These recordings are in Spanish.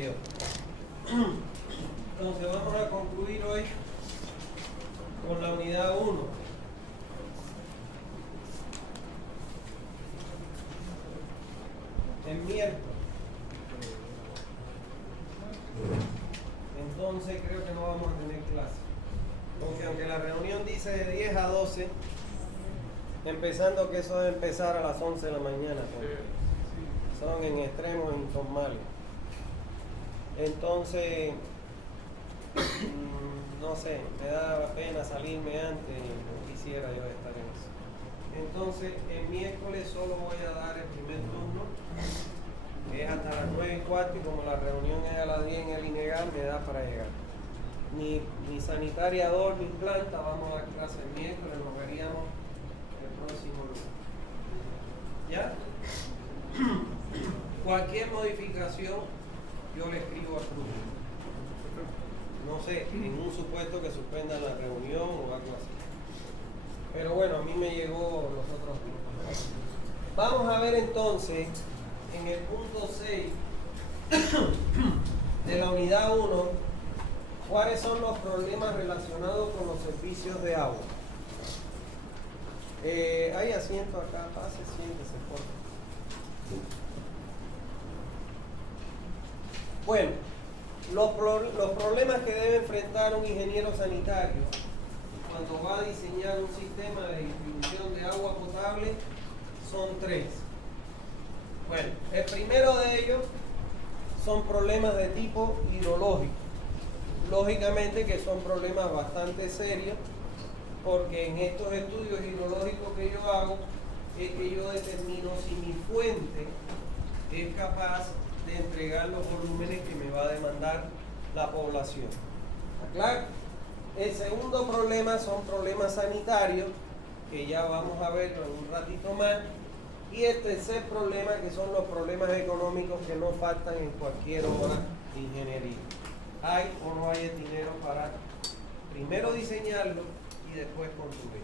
Dios. Entonces vamos a concluir hoy con la unidad 1. El miércoles. Entonces creo que no vamos a tener clase. Porque aunque la reunión dice de 10 a 12, empezando que eso debe empezar a las 11 de la mañana. Son en extremos informales. Entonces, no sé, me da pena salirme antes y no quisiera yo estar en eso. Entonces, el miércoles solo voy a dar el primer turno, que es hasta las 9:15, y como la reunión es a las 10 en el INEGAL, me da para llegar. Ni sanitaria 2 ni planta, vamos a la clase el miércoles, nos veríamos el próximo lunes. ¿Ya? Cualquier modificación yo le escribo a Cruz. No sé, en un supuesto que suspendan la reunión o algo así. Pero bueno, a mí me llegó los otros días. Vamos a ver entonces en el punto 6 de la unidad 1 cuáles son los problemas relacionados con los servicios de agua. Hay asiento acá, pase, siéntese, por favor. Bueno, los problemas que debe enfrentar un ingeniero sanitario cuando va a diseñar un sistema de distribución de agua potable son 3. Bueno, el primero de ellos son problemas de tipo hidrológico. Lógicamente que son problemas bastante serios, porque en estos estudios hidrológicos que yo hago es que yo determino si mi fuente es capaz de entregar los volúmenes que me va a demandar la población. ¿Está claro? El segundo problema son problemas sanitarios, que ya vamos a verlo en un ratito más. Y el tercer problema, que son los problemas económicos que no faltan en cualquier obra de ingeniería. ¿Hay o no hay el dinero para primero diseñarlo y después construir?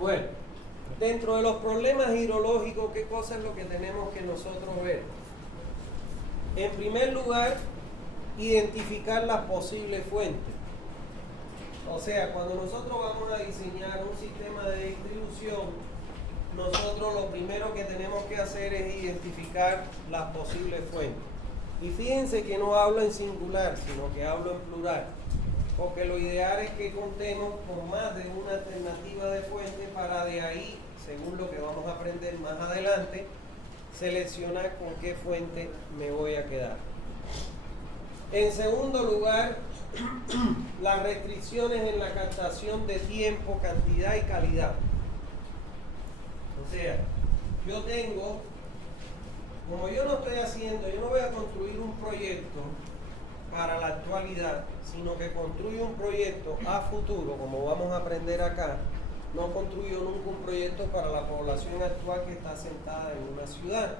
Bueno, dentro de los problemas hidrológicos, ¿qué cosa es lo que tenemos que nosotros ver? En primer lugar, identificar las posibles fuentes. O sea, cuando nosotros vamos a diseñar un sistema de distribución, nosotros lo primero que tenemos que hacer es identificar las posibles fuentes. Y fíjense que no hablo en singular, sino que hablo en plural. Porque lo ideal es que contemos con más de una alternativa de fuente para de ahí, según lo que vamos a aprender más adelante, seleccionar con qué fuente me voy a quedar. En segundo lugar, las restricciones en la captación de tiempo, cantidad y calidad. O sea, yo tengo, como yo no voy a construir un proyecto para la actualidad, sino que construyo un proyecto a futuro, como vamos a aprender acá. No construyo nunca un proyecto para la población actual que está asentada en una ciudad,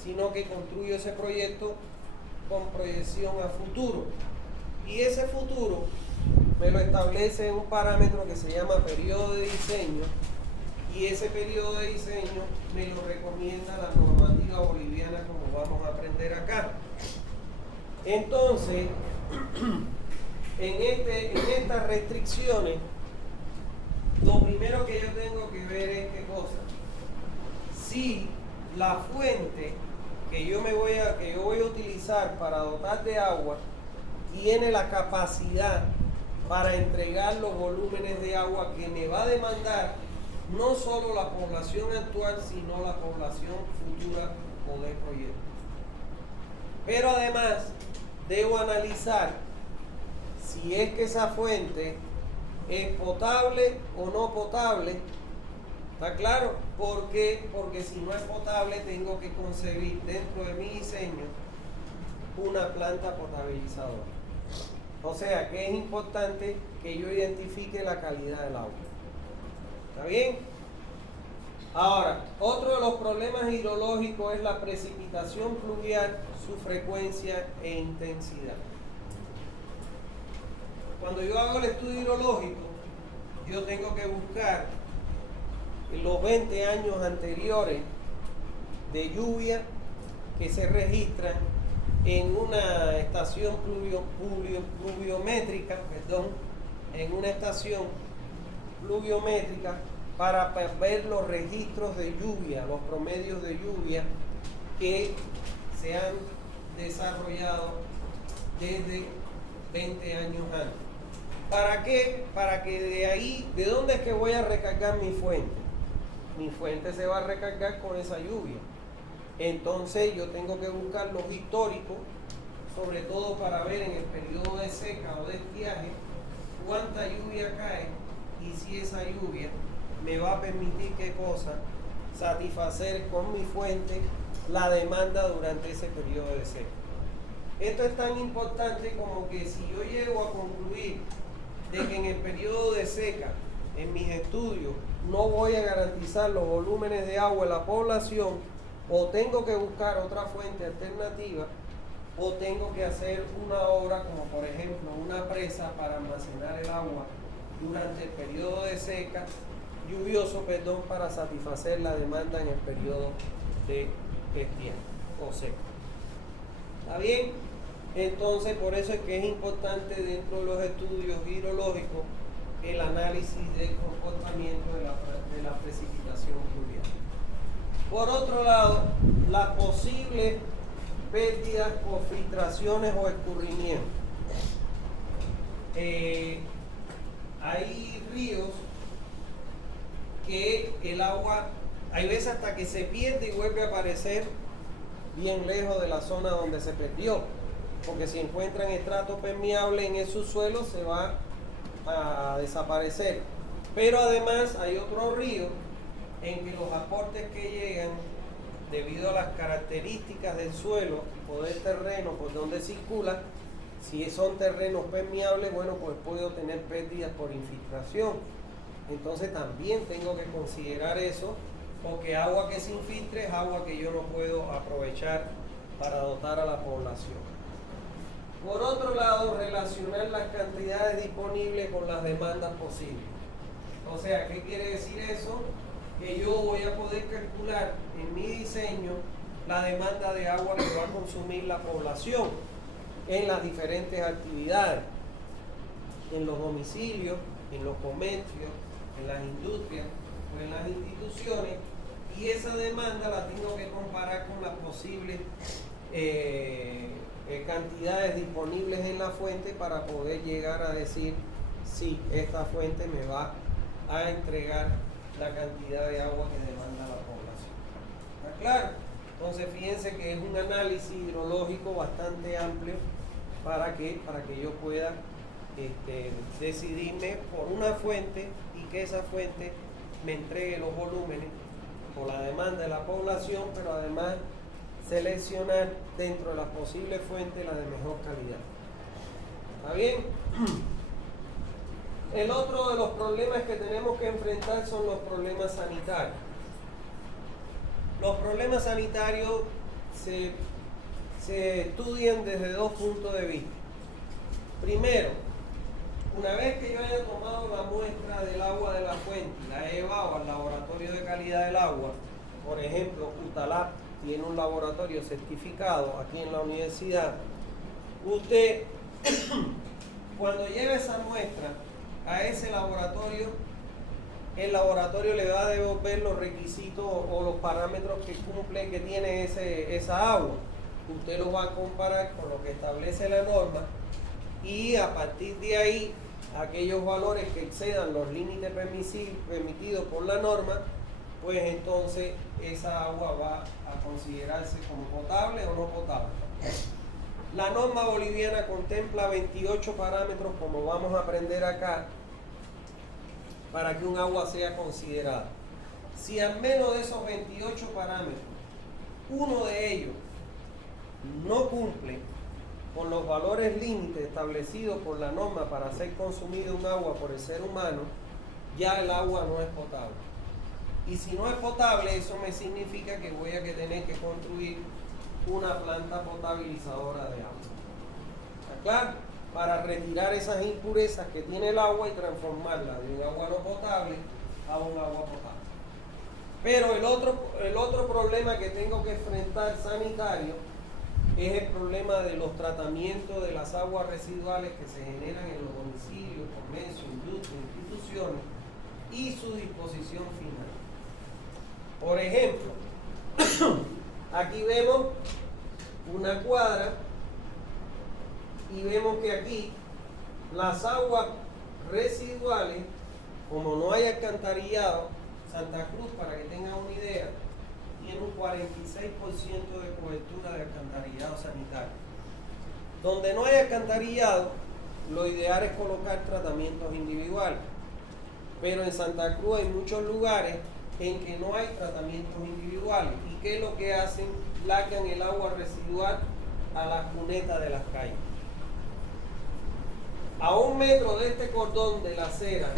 sino que construyo ese proyecto con proyección a futuro. Y ese futuro me lo establece en un parámetro que se llama periodo de diseño, y ese periodo de diseño me lo recomienda la normativa boliviana, como vamos a aprender acá. Entonces, en estas restricciones, lo primero que yo tengo que ver es qué cosa. Si la fuente que yo voy a utilizar para dotar de agua tiene la capacidad para entregar los volúmenes de agua que me va a demandar no solo la población actual, sino la población futura o de proyecto. Pero además debo analizar si es que esa fuente es potable o no potable. ¿Está claro? ¿Por qué? Porque si no es potable, tengo que concebir dentro de mi diseño una planta potabilizadora. O sea que es importante que yo identifique la calidad del agua. ¿Está bien? Ahora, otro de los problemas hidrológicos es la precipitación pluvial, su frecuencia e intensidad. Cuando yo hago el estudio hidrológico, yo tengo que buscar los 20 años anteriores de lluvia que se registran en una estación pluviométrica, en una estación pluviométrica para ver los registros de lluvia, los promedios de lluvia que se han desarrollado desde 20 años antes. ¿Para qué? Para que de ahí, ¿de dónde es que voy a recargar mi fuente? Mi fuente se va a recargar con esa lluvia. Entonces yo tengo que buscar los históricos, sobre todo para ver en el periodo de seca o de estiaje, cuánta lluvia cae y si esa lluvia me va a permitir, ¿qué cosa? Satisfacer con mi fuente la demanda durante ese periodo de seca. Esto es tan importante como que si yo llego a concluir de que en el periodo de seca, en mis estudios, no voy a garantizar los volúmenes de agua en la población, o tengo que buscar otra fuente alternativa, o tengo que hacer una obra como por ejemplo una presa para almacenar el agua durante el periodo de seca, lluvioso, para satisfacer la demanda en el periodo de estiaje o seca. ¿Está bien? Entonces, por eso es que es importante dentro de los estudios hidrológicos el análisis del comportamiento de la precipitación pluvial. Por otro lado, las posibles pérdidas por filtraciones o escurrimientos. Hay ríos que el agua, hay veces hasta que se pierde y vuelve a aparecer bien lejos de la zona donde se perdió, porque si encuentran estrato permeable en el subsuelo se va a desaparecer. Pero además hay otros ríos en que los aportes que llegan, debido a las características del suelo o del terreno por donde circula, si son terrenos permeables, bueno, pues puedo tener pérdidas por infiltración. Entonces también tengo que considerar eso, porque agua que se infiltre es agua que yo no puedo aprovechar para dotar a la población. Por otro lado, relacionar las cantidades disponibles con las demandas posibles. O sea, ¿qué quiere decir eso? Que yo voy a poder calcular en mi diseño la demanda de agua que va a consumir la población en las diferentes actividades, en los domicilios, en los comercios, en las industrias o en las instituciones, y esa demanda la tengo que comparar con las posibles cantidades disponibles en la fuente para poder llegar a decir si esta fuente me va a entregar la cantidad de agua que demanda la población. ¿Está claro? Entonces fíjense que es un análisis hidrológico bastante amplio para que yo pueda decidirme por una fuente y que esa fuente me entregue los volúmenes por la demanda de la población, pero además seleccionar dentro de las posibles fuentes la de mejor calidad. ¿Está bien? El otro de los problemas que tenemos que enfrentar son los problemas sanitarios. Los problemas sanitarios se estudian desde dos puntos de vista. Primero, una vez que yo haya tomado la muestra del agua de la fuente y la he llevado al laboratorio de calidad del agua, por ejemplo, UTALAP tiene un laboratorio certificado aquí en la universidad, usted cuando lleve esa muestra a ese laboratorio, el laboratorio le va a devolver los requisitos o los parámetros que cumple, que tiene esa agua. Usted lo va a comparar con lo que establece la norma y a partir de ahí, aquellos valores que excedan los límites permitidos por la norma, pues entonces esa agua va a considerarse como potable o no potable. La norma boliviana contempla 28 parámetros, como vamos a aprender acá, para que un agua sea considerada. Si al menos de esos 28 parámetros, uno de ellos no cumple con los valores límites establecidos por la norma para ser consumido un agua por el ser humano, ya el agua no es potable. Y si no es potable, eso me significa que voy a tener que construir una planta potabilizadora de agua. ¿Está claro? Para retirar esas impurezas que tiene el agua y transformarla de un agua no potable a un agua potable. Pero el otro problema que tengo que enfrentar sanitario es el problema de los tratamientos de las aguas residuales que se generan en los domicilios, comercios, industrias, instituciones y su disposición final. Por ejemplo, aquí vemos una cuadra y vemos que aquí las aguas residuales, como no hay alcantarillado, Santa Cruz, para que tengan una idea, tiene un 46% de cobertura de alcantarillado sanitario. Donde no hay alcantarillado, lo ideal es colocar tratamientos individuales. Pero en Santa Cruz hay muchos lugares en que no hay tratamientos individuales. ¿Y qué es lo que hacen? Largan el agua residual a las cunetas de las calles. A 1 metro de este cordón de la acera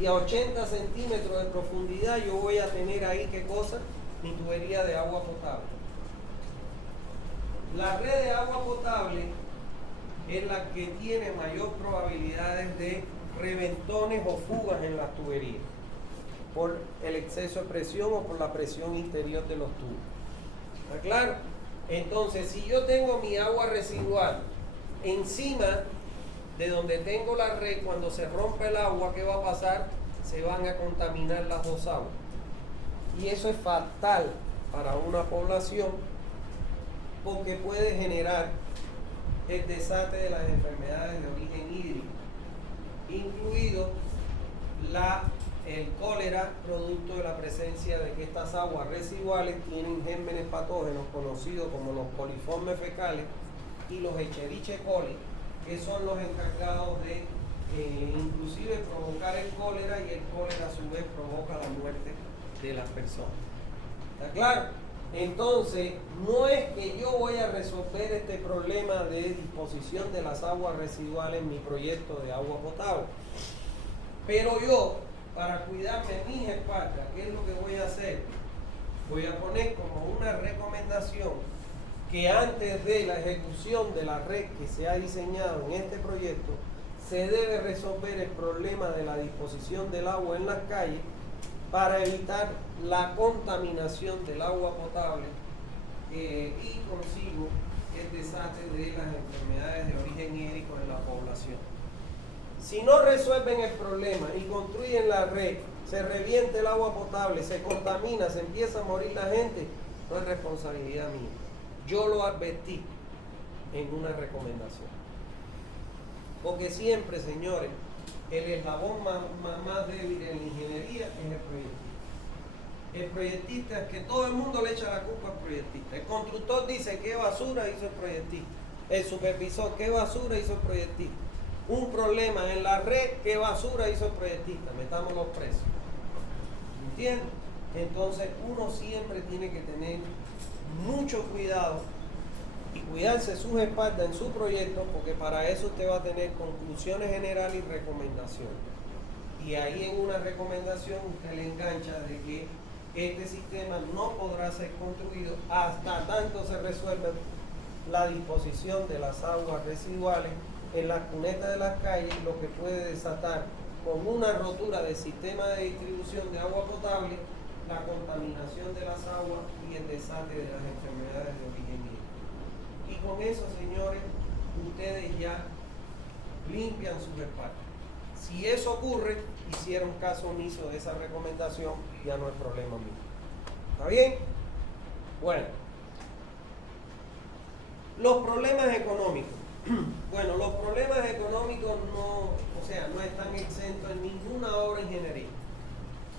y a 80 centímetros de profundidad yo voy a tener ahí, ¿qué cosa? Mi tubería de agua potable. La red de agua potable es la que tiene mayor probabilidades de reventones o fugas en las tuberías por el exceso de presión o por la presión interior de los tubos. ¿Está claro? Entonces, si yo tengo mi agua residual encima de donde tengo la red, cuando se rompe el agua, ¿qué va a pasar? Se van a contaminar las dos aguas. Y eso es fatal para una población porque puede generar el desastre de las enfermedades de origen hídrico, incluido el cólera, producto de la presencia de que estas aguas residuales tienen gérmenes patógenos conocidos como los coliformes fecales y los Escherichia coli, que son los encargados de inclusive provocar el cólera, y el cólera a su vez provoca la muerte de las personas. ¿Está claro? Entonces, no es que yo voy a resolver este problema de disposición de las aguas residuales en mi proyecto de agua potable, pero yo, para cuidarme mis espaldas, ¿qué es lo que voy a hacer? Voy a poner como una recomendación que antes de la ejecución de la red que se ha diseñado en este proyecto, se debe resolver el problema de la disposición del agua en las calles para evitar la contaminación del agua potable y consigo el desastre de las enfermedades de origen hídrico en la población. Si no resuelven el problema y construyen la red, se reviente el agua potable, se contamina, se empieza a morir la gente, no es responsabilidad mía. Yo lo advertí en una recomendación. Porque siempre, señores, el eslabón más débil en la ingeniería es el proyectista. El proyectista es que todo el mundo le echa la culpa al proyectista. El constructor dice qué basura hizo el proyectista. El supervisor, qué basura hizo el proyectista. Un problema en la red, qué basura hizo el proyectista. Metamos los precios. ¿Entiendes? Entonces uno siempre tiene que tener mucho cuidado y cuidarse sus espaldas en su proyecto, porque para eso usted va a tener conclusiones generales y recomendaciones. Y ahí en una recomendación usted le engancha de que este sistema no podrá ser construido hasta tanto se resuelva la disposición de las aguas residuales en las cunetas de las calles, lo que puede desatar con una rotura del sistema de distribución de agua potable la contaminación de las aguas y el desastre de las enfermedades de origen hídrico. Y con eso, señores, ustedes ya limpian sus espaldas. Si eso ocurre, hicieron caso omiso de esa recomendación, ya no es problema mío. ¿Está bien? Bueno, los problemas económicos. Bueno, los problemas económicos no están exentos en ninguna obra de ingeniería.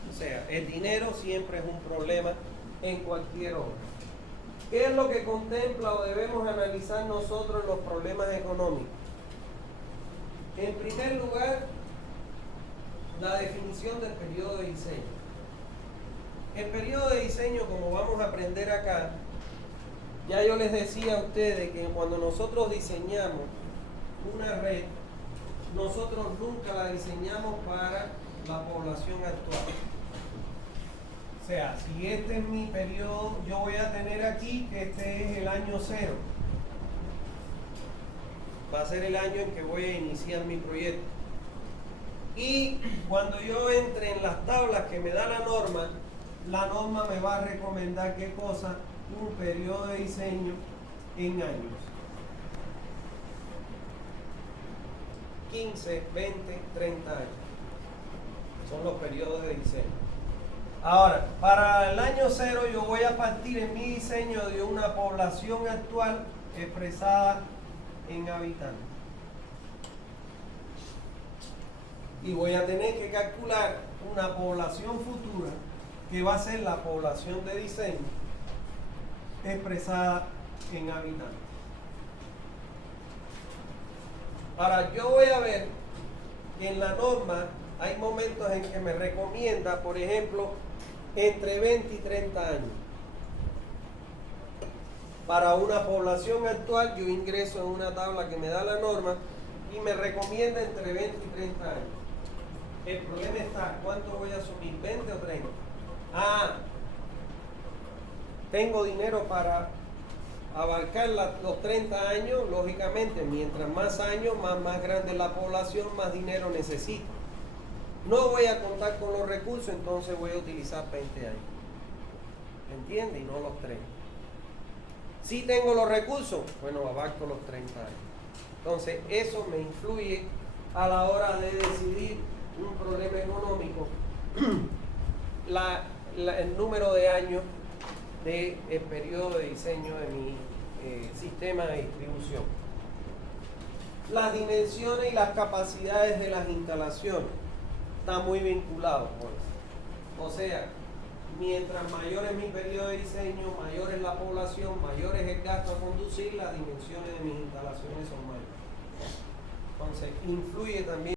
O sea, el dinero siempre es un problema en cualquier obra. ¿Qué es lo que contempla o debemos analizar nosotros los problemas económicos? En primer lugar, la definición del periodo de diseño. El periodo de diseño, como vamos a aprender acá, ya yo les decía a ustedes que cuando nosotros diseñamos una red, nosotros nunca la diseñamos para la población actual. O sea, si este es mi periodo, yo voy a tener aquí que este es el año 0. Va a ser el año en que voy a iniciar mi proyecto. Y cuando yo entre en las tablas que me da la norma me va a recomendar qué cosa, un periodo de diseño en años. 15, 20, 30 años. Son los periodos de diseño. Ahora, para el año 0 yo voy a partir en mi diseño de una población actual expresada en habitantes. Y voy a tener que calcular una población futura que va a ser la población de diseño expresada en habitantes. Ahora, yo voy a ver que en la norma hay momentos en que me recomienda, por ejemplo, entre 20 y 30 años. Para una población actual, yo ingreso en una tabla que me da la norma y me recomienda entre 20 y 30 años. El problema está, ¿cuánto voy a asumir? ¿20 o 30? Tengo dinero para abarcar los 30 años. Lógicamente, mientras más años, más grande es la población, más dinero necesito. No voy a contar con los recursos, entonces voy a utilizar 20 años. ¿Entiende? Y no los 30. Si tengo los recursos, bueno, abarco los 30 años. Entonces, eso me influye a la hora de decidir un problema económico, el número de años del periodo de diseño de mi sistema de distribución. Las dimensiones y las capacidades de las instalaciones están muy vinculados con eso. O sea, mientras mayor es mi periodo de diseño, mayor es la población, mayor es el gasto a conducir, las dimensiones de mis instalaciones son mayores. Entonces, influye también